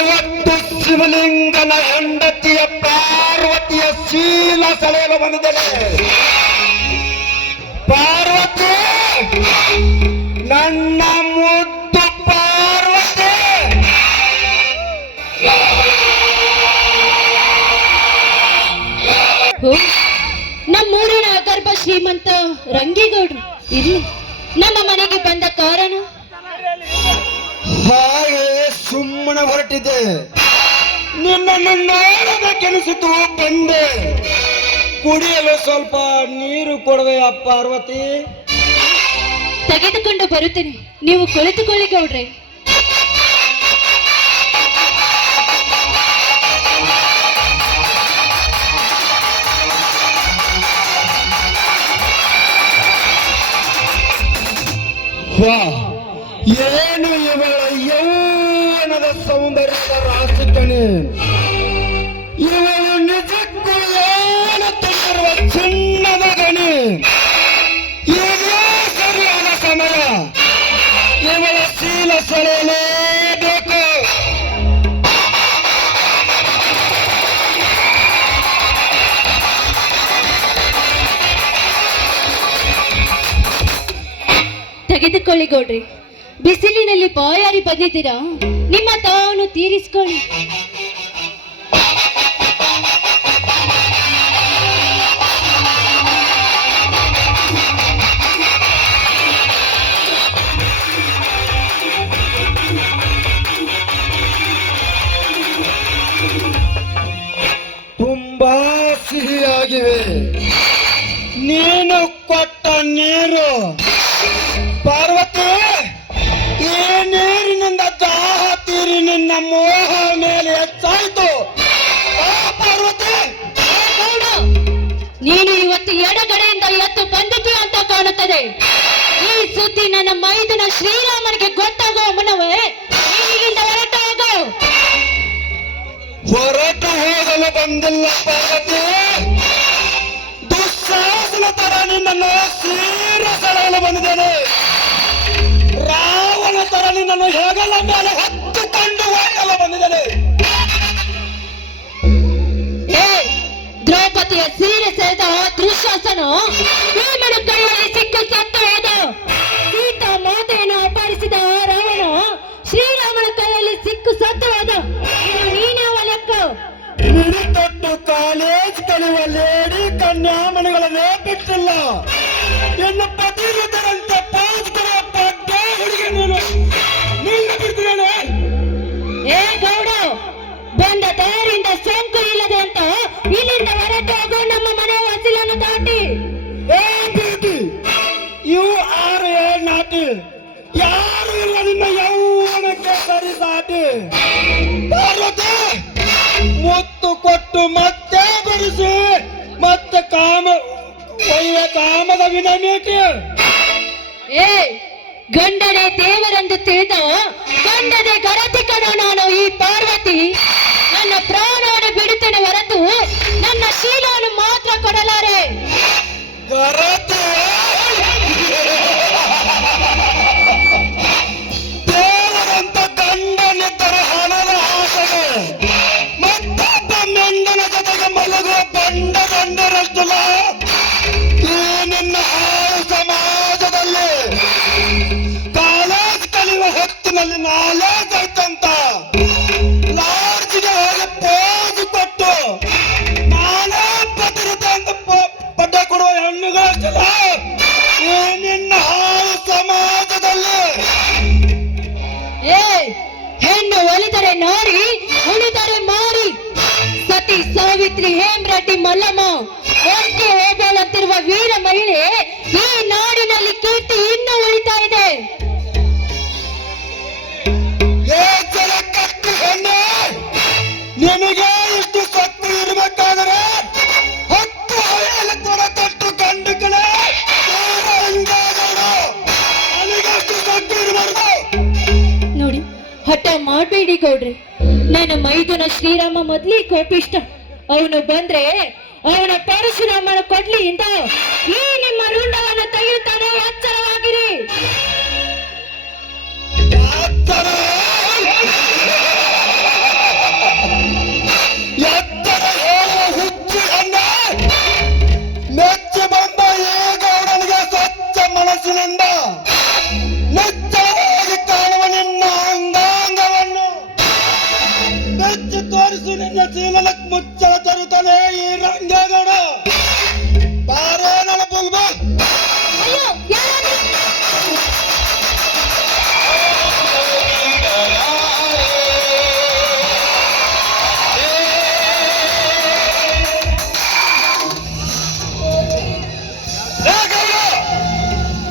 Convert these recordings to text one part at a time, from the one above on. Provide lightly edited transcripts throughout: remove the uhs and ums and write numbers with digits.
ಇವತ್ತು ಶಿವಲಿಂಗನ ಹೆಂಡತಿಯ ಪಾರ್ವತಿಯ ಶೀಲ ಸೆಳೆಯಲು ಬಂದಿದ್ದೇನೆ. ಪಾರ್ವತಿ, ನನ್ನ ಮುದ್ದು ಪಾರ್ವತಿ. ನಮ್ಮೂರಿನ ಗರ್ಭ ಶ್ರೀಮಂತ ರಂಗೇಗೌಡರು ಇರ್ಲಿ ನಮ್ಮ ಮನೆಗೆ ಬಂದ ಕಾರಣ? ಹಾಗೆ ಸುಮ್ಮನೆ ಹೊರಟಿದ್ದೆ, ನಿನ್ನನ್ನು ನೋಡಬೇಕೆನಿಸಿತು, ಬಂದೆ. ಕುಡಿಯಲು ಸ್ವಲ್ಪ ನೀರು ಕೊಡುವೆಯಾ ಪಾರ್ವತಿ? ತೆಗೆದುಕೊಂಡು ಬರುತ್ತೇನೆ, ನೀವು ಕುಳಿತುಕೊಳ್ಳಿ ಗೌಡ್ರೆ. ಏನು ಇವಳ ಯೌವನದ ಸೌಂದರ್ಯದ ರಾಶಿಕಣೆ. ಇವಳು ನಿಜಕ್ಕೂ ಯೌವನ ತುಂಬಿರುವ ಚಿನ್ನದ ಗಣಿ. ಇದೇ ಸರಿಯಾದ ಸಮಯ, ಇವಳ ಶೀಲ ಸೆಳೆಯಲೇಬೇಕು. ತೆಗೆದುಕೊಳ್ಳಿ ಗೌಡ್ರಿ, ಬಿಸಿಲಿನಲ್ಲಿ ಬಾಯಾರಿ ಬಂದಿದ್ದೀರಾ, ನಿಮ್ಮ ತಾವನ್ನು ತೀರಿಸಿಕೊಳ್ಳಿ. ತುಂಬಾ ಸಿಹಿಯಾಗಿವೆ ನೀನು ಕೊಟ್ಟ ನೀರು ಪಾರ್ವತಿ. ಈ ನೀರಿನಿಂದ ದಾಹ ತೀರಿ ನಿನ್ನ ಮೋಹ ಮೇಲೆ ಹೆಚ್ಚಾಯಿತು ಪಾರ್ವತಿ. ನೀನು ಇವತ್ತು ಎಡಗಡೆಯಿಂದ ಎದ್ದು ಬಂದಿದ್ದೀಯ ಅಂತ ಕಾಣುತ್ತದೆ. ಈ ಸುದ್ದಿ ನನ್ನ ಮೈದುನ ಶ್ರೀರಾಮನಿಗೆ ಗೊತ್ತಾಗುವ ಮುನ್ನವೇ ಇಲ್ಲಿಂದ ಹೊರಟು ಹೋಗು. ಹೊರಟು ಹೋಗಲು ಬಂದಿಲ್ಲ ಪಾರ್ವತಿ, ದುಸ್ಸಾಹಸನ ತರ ನಿನ್ನನ್ನು ಸೀರ ಸೆಳೆಯಲು ಬಂದಿದ್ದೇನೆ. ರಾವಣ ತರ ನಿನ್ನನ್ನು ಹೆಗಲ ಮೇಲೆ ಹೊತ್ತುಕೊಂಡು ಹೋಗಲು ಬಂದಿದ್ದೇನೆ. ದ್ರೌಪದಿಯ ಸೀರೆ ಸೆಳೆದ ದುಶ್ಯಾಸನ ಭೀಮನ ಕೈಯಲ್ಲಿ ಸಿಕ್ಕು ಸತ್ತು ಹೋದ. ಸೀತಾ ಮಾತೆಯನ್ನು ಅಪಹರಿಸಿದ ರಾವಣ ಶ್ರೀರಾಮನ ಕೈಯಲ್ಲಿ ಸಿಕ್ಕು ಸತ್ತು ಹೋದ. ನೀನ್ಯಾವ ಲೆಕ್ಕ? ನಿರುತೊಟ್ಟು ಕಾಲೇಜ್ ಕಲಿಯುವ ಲೇಡಿ ಕನ್ಯಾಮಣಿಗಳನ್ನೇ ಬಿಟ್ಟಿಲ್ಲ. ಎನ್ನು ಪತಿರುತ್ತರಂತೆ ಪಾಸ್ ಕೊಡುವ ಪಡ್ಡ ಹುಡುಗಿ ನಿನ್ನ ಬಿಡ್ತೀರೇನೆ. ಏ ಗೌಡ, ಬಂದ ದಾರಿಯಿಂದ ಸೋಂಕು ಇಲ್ಲದೆ ಅಂತ ಇಲ್ಲಿಂದ ಹೊರಟು ಹೋಗು, ನಮ್ಮ ಮನೆ ಹೊಸಿಲನ್ನು ದಾಟಿ. ಏ ಬ್ಯೂಟಿ, ಯು ಆರ್ ಎ ನಾಟಿ. ಯಾರು ಇಲ್ಲ ನಿನ್ನ ಯೌವನಕ್ಕೆ ಸರಿ ಸಾಟಿ. ಪಾರ್ವತಿ, ಮುತ್ತು ಕೊಟ್ಟು ಮತ್ತೆ ಬರಿಸಿ ಮತ್ತೆ ಕಾಮದ ವಿನಮೀಟಿ. ಏ ಗಂಡನೇ ದೇವರೆಂದು ತಿಳಿದ ಗಂಡನೇ ಗರತಿ ಕಣ ನಾನು ಈ ಪಾರ್ವತಿ. ನನ್ನ ಪ್ರಾಣವನ್ನು ಬಿಡುತ್ತೇನೆ ಹೊರತು ನನ್ನ ಶೀಲವನ್ನು ಮಾತ್ರ ಕೊಡಲಾರೆ. ಗರತಿ ದೇವರಂತ ಗಂಡನಿದ್ದರೆ ಹಣದ ಆಸೆಗೆ ಮತ್ತೊಬ್ಬ ಮೆಂಡನ ಜೊತೆಗೆ ಮಲಗುವ ಗಂಡರಷ್ಟಲ್ಲ. ಈ ನಿನ್ನ ಸಮಾಜದಲ್ಲಿ ಕಾಲೇಜ್ ಕಲಿಯುವ ಹೊತ್ತಿನಲ್ಲಿ ನಾಲೇಜ್ ಐತಂತ ಲಾಡ್ಜ್ಗೆ ಹೋಗಿ ಪೋಜ್ ಕೊಟ್ಟು ನಾನೇ ಪತಿರುತ್ತೆ ಅಂತ ಪಡ್ಡ ಕೊಡುವ ಹೆಣ್ಣುಗಳಷ್ಟಲ್ಲ. ಈ ನಿನ್ನ ಸಮಾಜದಲ್ಲಿ ಏ ಹೆಣ್ಣು ಒಲಿದರೆ ನಾರಿ, ಉಳಿದರೆ ಮಾರಿ. ಸತಿ ಸಾವಿತ್ರಿ ಹೇಮರೆಡ್ಡಿ ಮಲ್ಲಮ್ಮ ಒಂಟಿ ಹೋಗಲಂತಿರುವ ವೀರ ಮಹಿಳೆ ಈ ನಾಡಿನಲ್ಲಿ ಕೀರ್ತಿ ಇನ್ನೂ ಉಳಿತಾ ಇದೆ. ನಿನಗೆ ಇಷ್ಟು ಸತ್ತು ಇರಬೇಕಾದರೆ 10 ಹೈಯಲ್ಲಿ ತೊಡಕಟ್ಟು ಕಂಡು ಕಡೆ ನನಗಷ್ಟು ಸತ್ತು ಇರಬಾರ್ದು. ನೋಡಿ, ಹಠ ಮಾಡಬೇಡಿ ಗೌಡ್ರಿ. ನನ್ನ ಮೈದುನ ಶ್ರೀರಾಮ ಮೊದ್ಲಿ ಕೋಪಿಷ್ಟ. ಅವನು ಬಂದ್ರೆ ಅವನ ಪರಶುರಾಮನ ಕೊಡ್ಲಿಯಿಂದ ಈ ನಿಮ್ಮ ರುಂಡವನ್ನು ತೆಗೆಯುತ್ತಾನೆ. ಎಚ್ಚರವಾಗಿರಿ. ಅರಸು ನಿನ್ನ ಚೀಲಕ್ಕೆ ಮುಚ್ಚಳ ತರುತ್ತಾನೆ ಈ ರಂಗೇಗೌಡ. ಬಾರೋ ನನ್ನ ಬುಲ್ಬುಲ್. ಅಯ್ಯೋ ಯಾರು?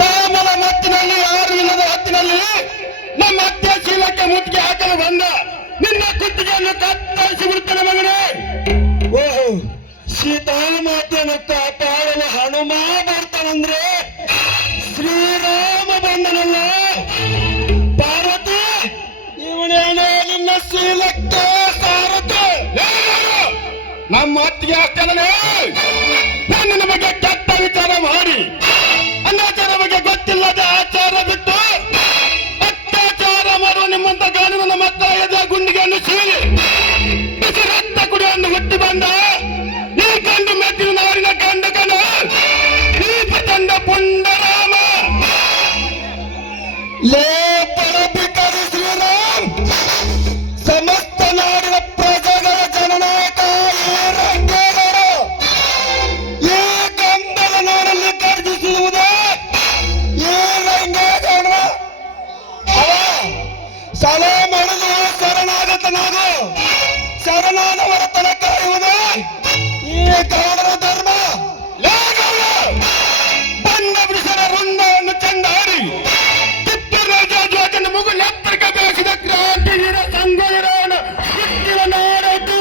ಕಾಮನ ಮತ್ತಿನಲ್ಲಿ ಯಾರು ಇಲ್ಲದ ಹೊತ್ತಿನಲ್ಲಿ ನಮ್ಮ ಅತ್ತೆ ಚೀಲಕ್ಕೆ ಮುತ್ತಿಗೆ ಹಾಕಲು ಬಂದ ನಿನ್ನ ಕುತ್ತಿಗೆಯನ್ನು ಕತ್ತರಿಸಿ ಬಿಡ್ತಾನೆ ಮಗನೇ. ಓಹೋ, ಸೀತಾಮಾತೆಯನ್ನು ಕಾಪಾಡಲು ಹನುಮ ಬರ್ತಾನಂದ್ರೆ ಶ್ರೀರಾಮ ಬಂದನಲ್ಲ. ಪಾರ್ವತಿ, ಇವನೇನೇ ನಿನ್ನ ಶೀಲಕ್ಕೆ ಸಾರಥಿ. ನಮ್ಮ ಅತ್ತಿಗೆ ಆಗ್ತಾನೆ ನಾನು ನಮಗೆ ಕೆಟ್ಟ ವಿಚಾರ ಮಾಡಿ ಅನಾಚಾರ ಬಗ್ಗೆ ಗೊತ್ತಿಲ್ಲದ ಆಚಾರ ಬಿಟ್ಟು ಅತ್ಯಾಚಾರ ಮಾಡುವ ನಿಮ್ಮಂತ ಗಾಣಿನ ಮಕ್ಕಳ ಎದೆ ಗುಂಡಿಗೆಯನ್ನು ಸೀಳಿ ಬಿಸಿ ರಕ್ತ ಕುಡಿಯನ್ನು ಹುಟ್ಟಿ ಬಂದ ಈ ಗಂಡು ಮೆಟ್ಟಿನ ನಾರಿನ ಗಂಡಕನ ಈ ಪ್ರಚಂಡ ಪುಂಡರಾಮ. ಲೇ ಪರಬಿಕರಿ ಶ್ರೀರಾಮ್, ಸಮಸ್ತ ನಾಡಿನ ಪ್ರಜೆಗಳ ಜನನಾಯಕ ಈ ರಂಗೇಗೌಡ. ಈ ಗಂಧದ ನಾಡಲ್ಲಿ ಗರ್ಜಿಸುವುದೇ ಈ ರಂಗೇಗೌಡ. ಅವ ಸಲಹೆ ಮಾಡುದು ಶರಣಾಗತನಾಗು, ಶರಣಾದವರ ತನ ಕಾಯುವುದು ಈ ಗೌಡರ ಧರ್ಮ. ಲೇ ಗೌಡ, ಬಣ್ಣ ಬಿಡಿಸರ ರುಂಡವನ್ನು ಚಂದಾಡಿ ಕಿತ್ತೂರಾಜ ಜ್ಯೋತಿನ ಮುಗುಲ್ ಎತ್ತರಕ್ಕೆ ಬೆಳೆಸಿದ ಕ್ರಾಂತಿವೀರ ಸಂಗೊಳ್ಳಿರಾಯನ ಹುಟ್ಟಿದ ನಾಡೈತಿ.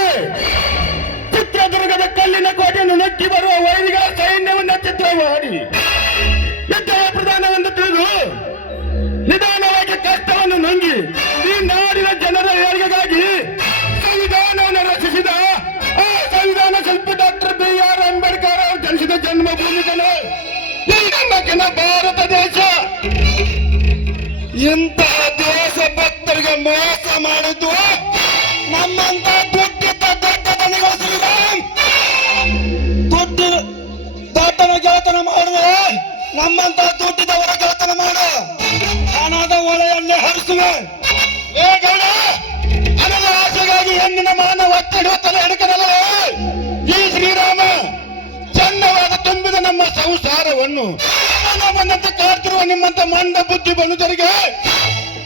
ಚಿತ್ರದುರ್ಗದ ಕಲ್ಲಿನ ಕೋಟೆಯನ್ನು ನುಗ್ಗಿ ಬರುವ ವೈರಿಗಳ ಸೈನ್ಯವನ್ನು ಚಿತ್ರ ಮಾಡಿ ಯುದ್ಧ ಪ್ರಧಾನವೆಂದು ತಿಳಿದು ನಿಧಾನವಾಗಿ ಕಷ್ಟವನ್ನು ನುಂಗಿ ಈ ನಾಡಿನ ಜನರ ಏಳಿಗೆಗಾಗಿ ಸಂವಿಧಾನವನ್ನು ರಚಿಸಿದ ಆ ಸಂವಿಧಾನ ಶಿಲ್ಪಿ ಡಾಕ್ಟರ್ BR ಅಂಬೇಡ್ಕರ್ ಅವರು ಜನಿಸಿದ ಜನ್ಮಭೂಮಿಗಳು ಈ ನಮ್ಮಕಿನ ಭಾರತ ದೇಶ. ಇಂತಹ ದೇಶ ಭಕ್ತರಿಗೆ ಮೋಸ ಮಾಡಿದ್ದು ನಮ್ಮಂತ ದುಡ್ಡಿದ್ದ ದೊಡ್ಡ ದನಿಗಳು ಶ್ರೀರಾಮ್. ದುಡ್ಡು ದೊಡ್ಡನ ಗೆಳತನ ಮಾಡುವ ನಮ್ಮಂತ ದುಡ್ಡಿದವರ ಗೆಳತನ ಮಾಡು. ಹಣದ ಒಳೆಯನ್ನೇ ಹರಿಸುವೆ. ಏ ಗೌಡ, ಅನಲ ಆಸೆಗಾಗಿ ಹೆಣ್ಣಿನ ಮಾನ ಒತ್ತಿಡುತ್ತಲೇ ಹಿಡುಕನಲ್ಲ ಈ ಶ್ರೀರಾಮ. ಚಂದವಾದ ತುಂಬಿದ ನಮ್ಮ ಸಂಸಾರವನ್ನು ಬಂದಂತೆ ಕಾಡ್ತಿರುವ ನಿಮ್ಮಂತ ಮಂಡ ಬುದ್ಧಿ ಬಂಧುಗಳಿಗೆ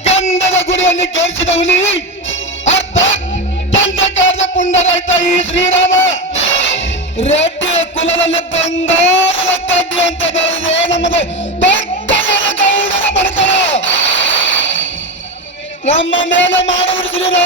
ಗಂಧದ ಗುಡಿಯಲ್ಲಿ ಗರಿಸಿದ ಹುಲಿ ಅರ್ಥಾತ್ ತಂದೆಕಾರದ ಪುಂಡರಾಯ್ತ ಈ ಶ್ರೀರಾಮ. ರೆಡ್ಡಿ ಕುಲದಲ್ಲಿ ಬಂಗಾರದ ಕಡ್ಡಿ ಅಂತ ಬೆಳೆದಿದೆ ನಮ್ಮದು ದೊಡ್ಡ ಗೌಡರ ಬಡತನ. ನಮ್ಮ ಮೇಲೆ ಮಾಡುವುದು ಶ್ರೀರಾಮ.